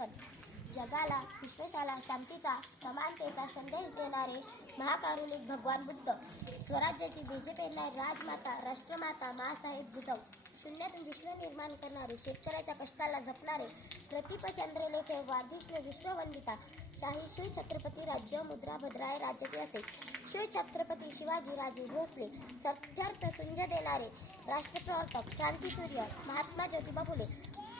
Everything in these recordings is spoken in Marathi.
जीवन जगाला विश्वासाला शांतीचा समानतेचा संदेश देणारे महाकारुणिक भगवान बुद्ध, स्वराज्याची बीजे पेरणारे राजमाता राष्ट्रमाता माँसाहेब जिजाऊ, शून्यातून विश्व निर्माण करणारे शेतकऱ्याच्या कष्टाला जपणारे प्रतिपचंद्रलेखे वादिष्ण विश्ववंदिता शाही शिव छत्रपती राज्य मुद्रा भद्राय राजकीय असे शिव छत्रपती शिवाजी राजे भोसले सत्यर्थ सुंज देणारे राष्ट्रप्रवर्तक क्रांतीसूर्य महात्मा ज्योतिबा फुले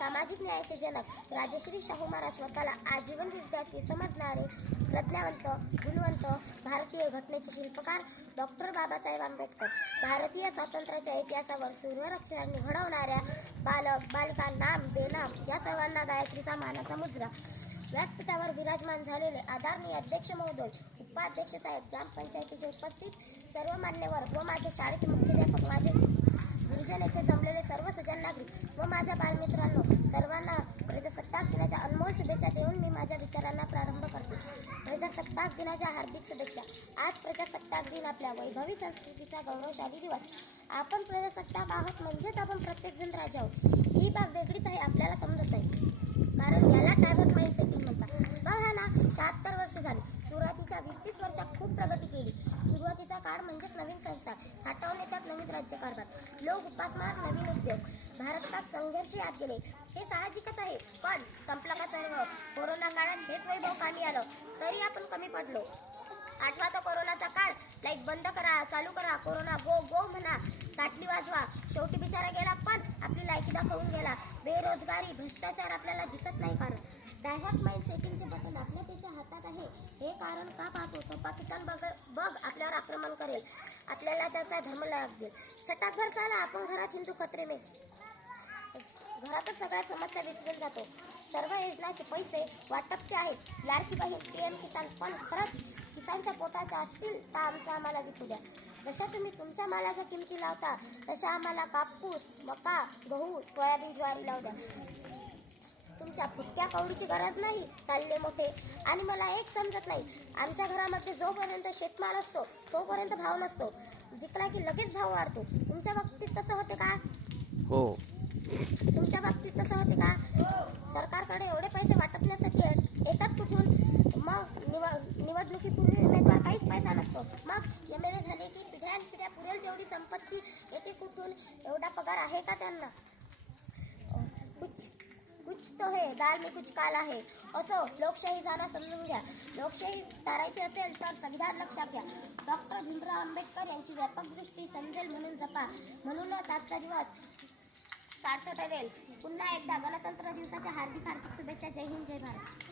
सामाजिक न्यायाचे जनक राजश्री शाहू महाराज स्वतःला आजीवन विद्यार्थी समजणारे प्रज्ञावंत गुणवंत भारतीय घटनेचे शिल्पकार डॉक्टर बाबासाहेब आंबेडकर भारतीय स्वातंत्र्याच्या इतिहासावर सूर्यरक्षरांनी घडवणाऱ्या बालक बालिका नाम बेनाम या सर्वांना गायत्रीचा मानाचा मुद्रा व्यासपीठावर विराजमान झालेले आदरणीय अध्यक्ष महोदय उपाध्यक्ष साहेब ग्रामपंचायतीचे उपस्थित सर्व मान्यवर व माझ्या शाळेचे मुख्याध्यापक माझे गुरुजन येथे जमलेले सर्व सज्जन नागरिक व माझ्या बालमित्रांनो सर्वांना प्रजासत्ताक दिनाच्या अनमोल शुभेच्छा देऊन मी माझ्या विचारांना प्रारंभ करते. प्रजासत्ताक दिनाच्या हार्दिक शुभेच्छा. आज प्रजासत्ताक दिन आपल्या वैभवी संस्कृतीचा गौरवशाली दिवस. आपण प्रजासत्ताक आहोत म्हणजेच आपण प्रत्येकजण राजा आहोत. ही बाब वेगळीच आहे, आपल्याला समजत नाही, कारण याला टायमर माइंड सेटिंग म्हणतात. बघा ना, 76 वर्ष झाली. सुरुवातीच्या 20-30 वर्षात खूप प्रगती केली. सुरुवातीचा काळ म्हणजेच नवीन संस्था, थाटावून येतात नवीन राज्यकारभार, लोक उपासमार, नवीन उद्योग, भारतात संघर्ष यात गेले. हे साहजिकच आहे. पण संपला का सर्व? कोरोना काळात हेच वैभव कामी आलं, तरी आपण कमी पडलो. आठवा तो कोरोनाचा काळ. लाईट बंद करा, चालू करा, कोरोना गो गो म्हणा, ताटली वाजवा. शेवटी बिचारा गेला, पण आपली लायकी दाखवून गेला. बेरोजगारी, भ्रष्टाचार आपल्याला दिसत नाही. कारण डायव्हर्ट माइंड सेटिंगचे बटन आपल्या त्याच्या हातात आहे. हे कारण का पाहतो? तो पाकिस्तान बघ आपल्यावर आक्रमण करेल, आपल्याला त्याचा धर्म लागेल. छटाकभर चाला, आपण घरात हिंदू खतरे में. घरातच सगळ्या समस्या विसरून जातो. सर्व योजनांचे पैसे वाटपचे आहेत. लाडकी बहीण, पीएम किसान. पण खरंच किसानच्या पोटाच्या असतील तर आमच्या आम्हाला विकू द्या. जशा तुम्ही तुमच्या मालाच्या किमती लावता तशा आम्हाला कापूस, मका, गहू, सोयाबीन, ज्वारी लावू द्या. तुमच्या फुटक्या कवडीची गरज नाही. चालले मोठे. आणि मला एक समजत नाही, आमच्या घरामध्ये जोपर्यंत शेतमाल असतो तोपर्यंत भाव नसतो, विकला की लगेच भाव वाढतो. तुमच्या बाबतीत तसं होते का? हो. तुमच्या बाबतीत तसं होते का? सरकारकडे एवढे पैसे वाटपण्यासाठी येतात कुठून? मग निवडणुकीपूर्वी उमेदवार काहीच पैसा नसतो. मग MLA झाले की पिढ्यानपिढ्या पुरेल तेवढी संपत्ती येते कुठून? एवढा पगार आहे का त्यांना? कुछ तो है, दाल में कुछ काला है. असो, लोकशाही जाणं समजून घ्या. लोकशाही तारायची असेल तर संविधान लक्षात घ्या. डॉक्टर भीमराव आंबेडकर यांची व्यापक दृष्टी समजेल म्हणून जपा. म्हणूनच आजचा दिवस सार्थ ठरेल. पुन्हा एकदा गणतंत्र दिवसाच्या हार्दिक शुभेच्छा. जय हिंद, जय भारत.